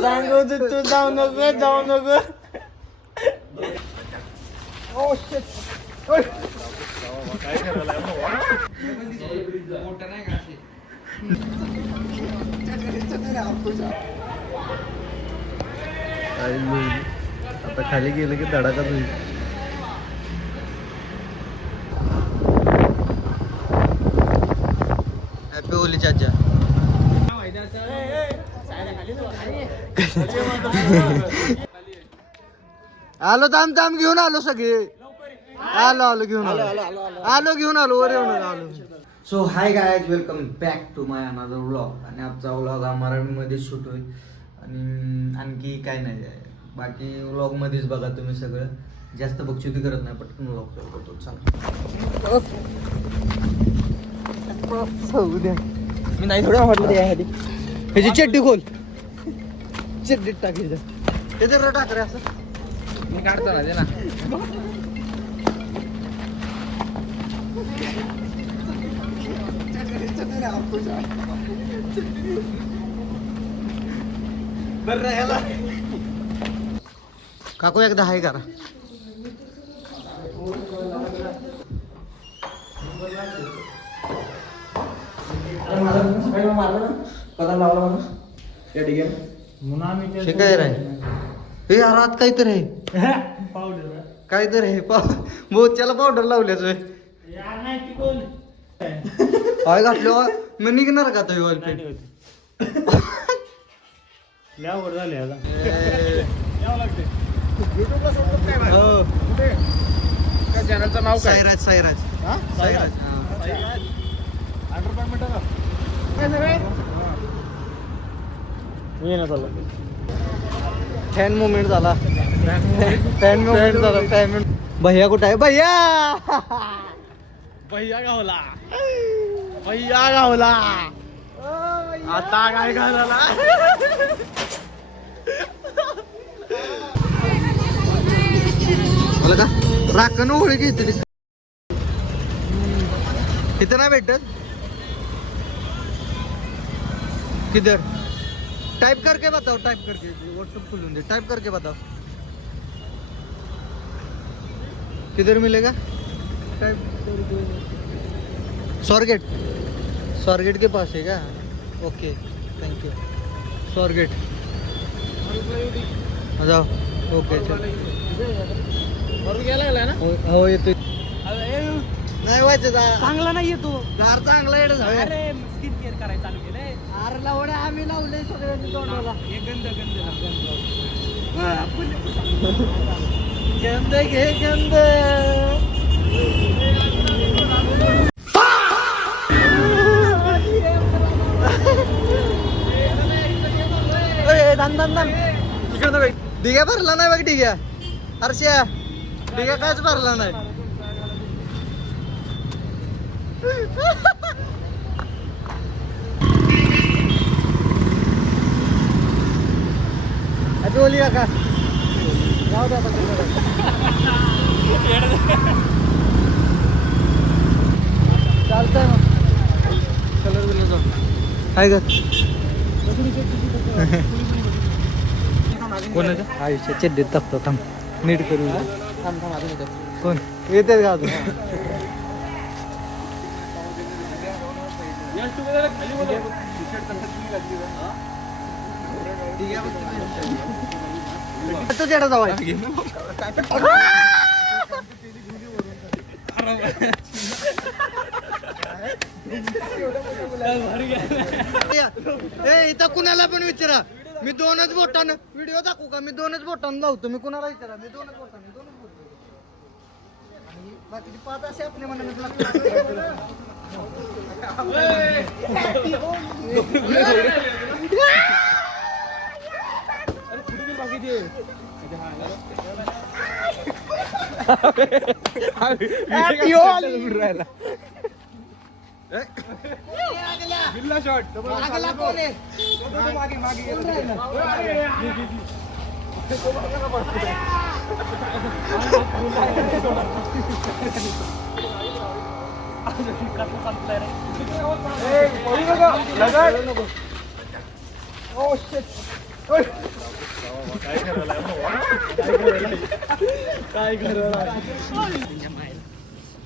सांगू तू जाऊ नको. आता खाली गेलं की धडाकाच होईल. हॅपी होली चाचा. आलो थांब घेऊन आलो सगळे. आलो घेऊन आलो वर येऊन आलो. So hi guys, welcome back to my another vlog. आणि आजचा व्लॉग हा मराठीमध्ये शूट होईल आणि आणखी काय नाही आहे. बाकी व्लॉगमध्येच बघा तुम्ही सगळं. जास्त बक्षुती करत नाही, पटकन व्लॉग करतो. चला मी नाही थोडं म्हटलं यासाठी. ह्याची चड्डी खोल, चड्डीत टाकायचं. त्याच्यावर टाक रे असं. मी काढतो ना ते ना. काकू एकदा हाय करा. काय रे हे आत काहीतरी आहे. पावडर काहीतरी आहे. बोच्याला पावडर लावल्याच हाय घातलं. मी निघणार का तो वॉलपेट. चॅनलचं नाव काय? साईराज. फॅन मुवमेंट झाला. भैया कुठं आहे? भैया गावला. आता काय झाला? बोला का राखण होळी घेतली इथं नाही भेटत. किधर टाइप करके बताओ. व्हाट्सएप खोलून दे. टाइप करके बताओ किधर मिलेगा. टाइप स्वारगेट के पास है क्या? Okay thank you. स्वारगेट जाओ. ओके चल. हो येतो. नाही व्हायचं चांगला नाही येतो. गार चांगला येणं झालं. स्किन केअर करायला चालू केलंय. अरे लावडे आम्ही लावले सगळ्यांनी तोंडाला. गंध घे गंध. डिग्या भरला नाही बघ. डिग्या हर्षया डिग्या कायच भरला नाही. बोली का जाऊ दे आता. चालतंय मग कलर बिलर जाऊ काय ग. कोणाचं आयुष्य चड्डीत टाकतो. थांब नीट करू. कोण येते का अजून? तो जेडा जाऊ इथं कुणाला पण विचारा. मी 2च बोटानं व्हिडिओ दाखवू का? मी 2च बोटानं लावतो. मी कुणाला विचारा. मी 2च बोटानं आणि बाकीची 5 असे आपल्या मनाने बिल्ला शॉट.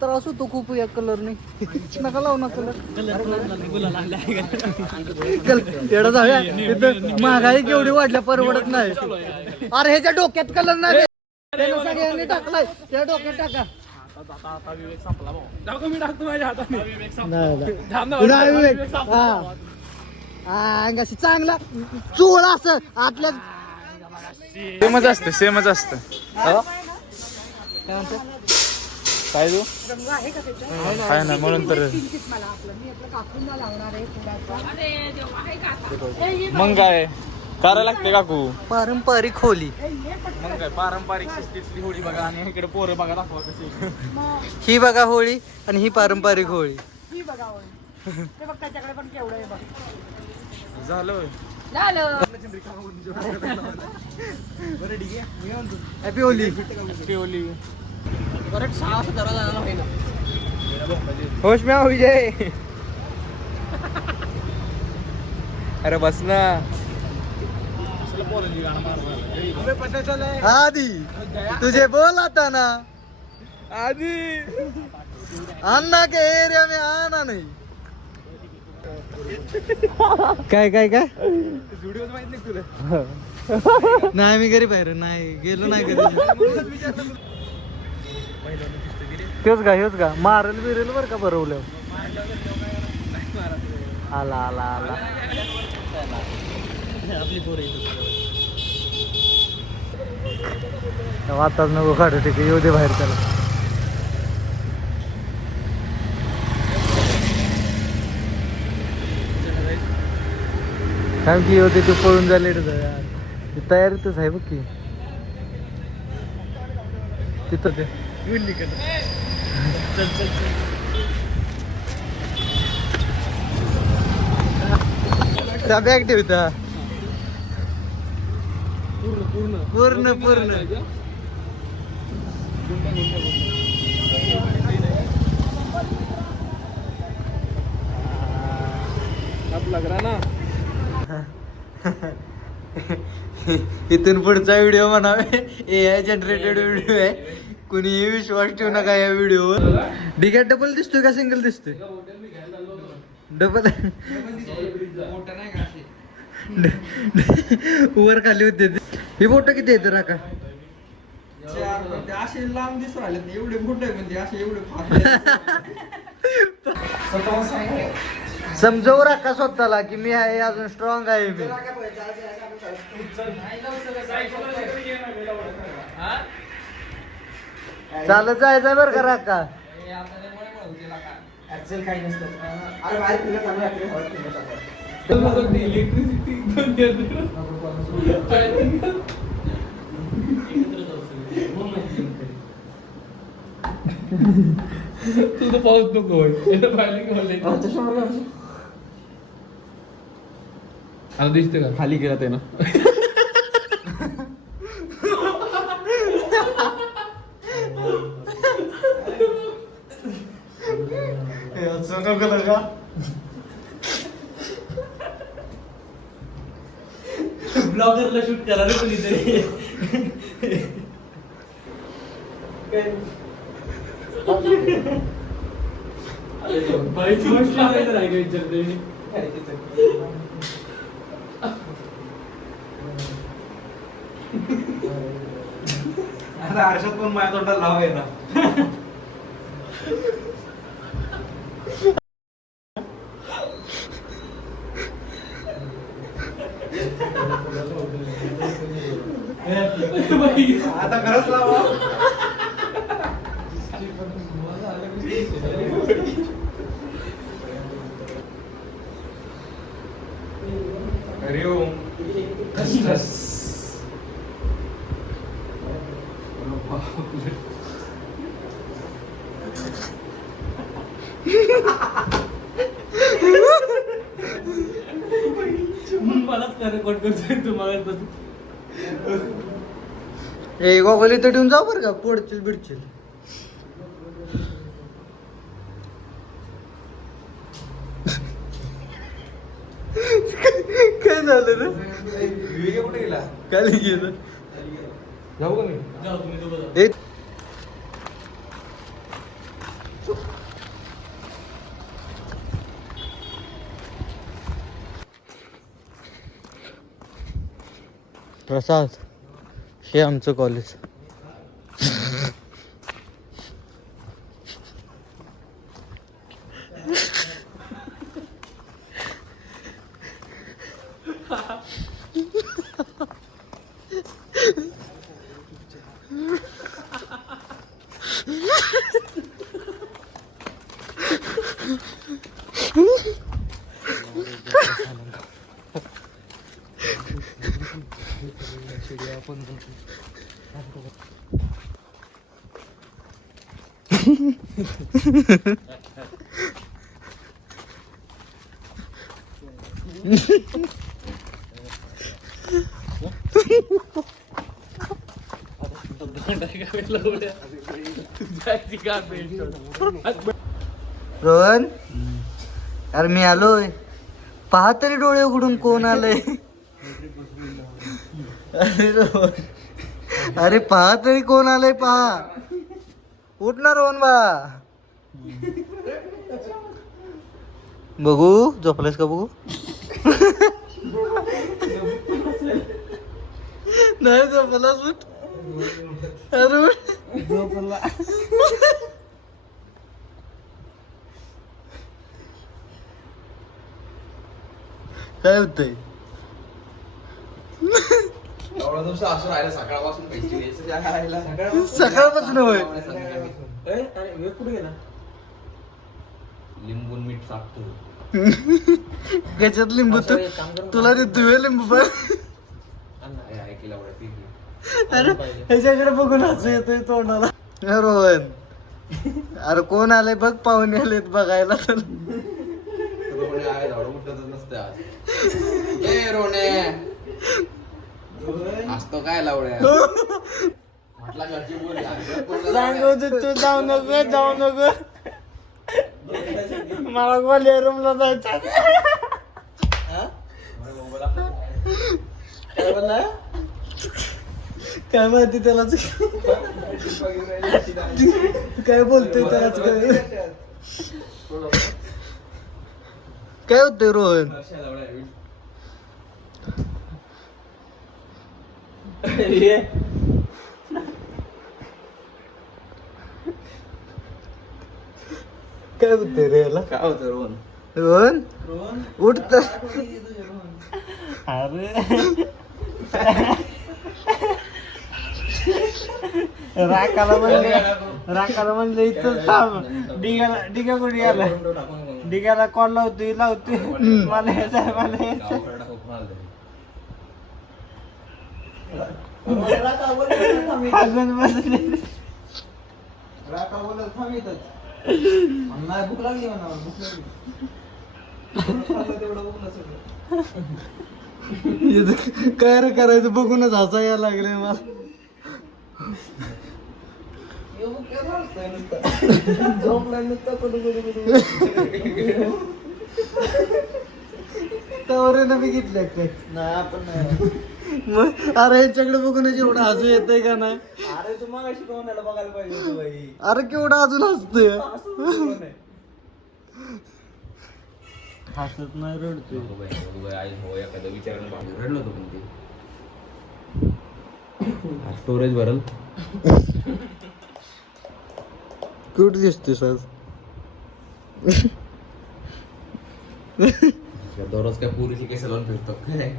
त्रास होतो खूप या कलरने. नका लावू ना कलर. तेवढं जाऊया. इथं महागाई केवढी वाढल्या परवडत नाही. अरे ह्याच्या डोक्यात कलर नाही. त्यानं सगळ्यांनी टाकलाय त्या डोक्यात टाका. मी टाकतो माझ्या हाताने. नाही विवेक. हा अंगाशी चांगला चोळ असं आतल्या. सेमच असतं सेमच असतं. काय तू काय ना म्हणून तर मग काय करायला लागते काकू. पारंपरिक होली. मग काय पारंपरिक शिस्तीतली होळी बघा आणि इकडे पोरं बघा दाखवा कशी. ही बघा होळी आणि ही पारंपरिक होळी. झालं हॅपी होली. होळी. होश में विजय. अरे बस ना. आधी तुझे बोल आता ना. आधी अन्ना के एरिया में आना नहीं. काय काय काय व्हिडिओ माहित नाही तुला. नाही मी घरी बाहेर नाही गेलो नाही कधी. हेच का मारेल बिरेल बर का भरवलं. आला आला आला. आताच नको काढू ठीक येऊ दे बाहेर त्याला. कारण की होते ते पळून झाले तयारीतच आहे बघ की तिथं ते बॅग ठेवता पूर्ण पूर्ण. ना इथून पुढचा व्हिडिओ म्हणावे AI जनरेटेड व्हिडिओ आहे. कुणीही विश्वास ठेवू नका या व्हिडिओवर. डिग्या डबल दिसतोय का सिंगल दिसतोय. डबल वर खाली होते. ही बोट किती येते राका. असे लांब दिसून राहिले एवढे मोठे म्हणजे असे एवढे. समजवू राका स्वतःला की मी आहे अजून स्ट्रॉंग आहे मी. चालत जायचंय बरं का राका. तुझं पाऊस नको आता दिसते का खाली गेला ते ना. ब्लॉगरला शूट करा रे कोणीतरी. आरशात पण माझ्या तोंडाला लाव आहे ना. आता खरंच लावा. अरे ओम मलाच रेकॉर्ड करतोय तुम्हाला. ए गॉगल इथं ठेवून जाऊ बरं का पोडचिल बिडचिल. काय झालं रे कुठे गेला खाली गेलं जाऊ का मी जाऊ तुम्ही दोघं जाऊ. एक प्रसाद हे आमचं कॉलेज रोहन अरे मी आलोय पहा तरी डोळे उघडून कोण आलंय अरे रोहन अरे पहा तरी कोण आलंय पहा उठ ना रोहन बा बघू झोपलायस का बघू नाही झोपलास उठ अरे झोपला काय होतंय असं राहिलं सकाळपासून सकाळपासून होय कुठे गेला लिंबून मीठ टाकतो त्याच्यात लिंबू तुला देतोय लिंबू पण ऐकला अरे ह्याच्याकडे बघून हसू येतोय तोंडाला रोहन अरे कोण आलंय बघ पाहुणे आलेत बघायला तर नसतं आज रोणे असतो काय लावड्या म्हटला घरची बोल तू जाऊ नको मला गोल्या रूमला जायचं काय बोलला काय माहिती त्यालाच काय बोलतोय त्यालाच काय होतंय रोहन काय होतंय रे याला काय होतं रोहन रोहन उठत अरे राखाला म्हणले इथं थांब डिगा कुठे आला डिग्याला कॉल लावतोय मला यायचं मला अजून बसले भूक लागली म्हणा काय रे करायचं बघूनच हसा यायला लागले मला त्यावर बघितलं काय नाही आपण नाही मग अरे ह्याच्याकडे बघूनच एवढं हसू येतंय का नाही अरे तू मग अशी कोणाला बघायला पाहिजे होतं बाई अरे केवढं अजून हसतोय हसत नाही रडतोय एखादं विचारानं भांडून रडलो होतो पण ते स्टोरेज भरल क्यूट दिसतोय सर दररोज काय पुरीची केस लावून फिरतो काय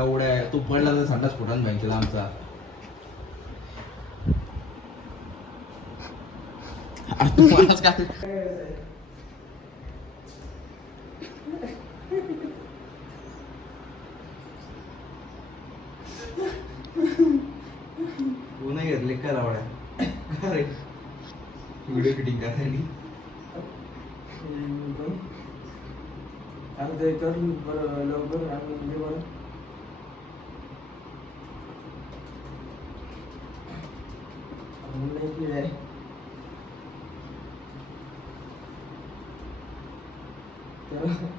लवड्या तू पडला तर संडास फुटान बँकेला आमचा. तुम्हालाच काय पुन्हा घेतले का लावड्या अरे व्हिडिओ शूटिंग करायला. लवकर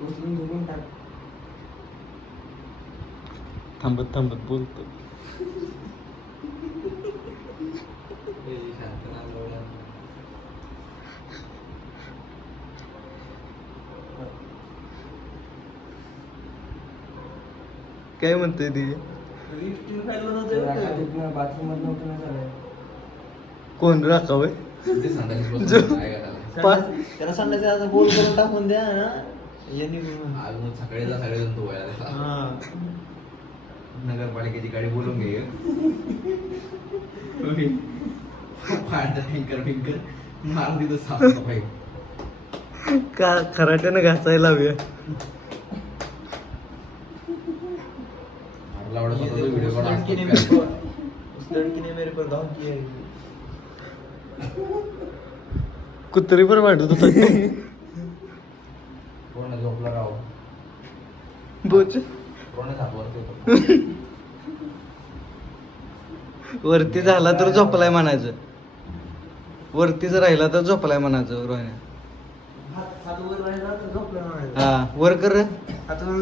उचलून झोपून टाक. थांबत थांबत बोलतो. काय म्हणतोय ती? बाथरूम मध्ये नव्हतं ना झालंय. कोण राखावय? ते संडास बसून काय करायला. त्याला सांगायचं आता बोल करून टाकून द्या ना. आज मग सकाळी जा सगळेजण तो व्हायला. नगरपालिकेची गाडी बोलून घे. पाण्याचा टँकर मार तिथं साफसफाई. का खराट्यानं घासायला हव्या. लावडा स्वतःचा व्हिडिओ कुत्री पण वाटत होता. कोण झोपला राव. बोच कोण सापवरती वरती झाला तर झोपलाय म्हणायचं. वरती जर राहिला तर झोपलाय म्हणायचं रोहिण्या. हात वर राहिला तर झोपलं म्हणायचं. हा वर कर रे. हात वर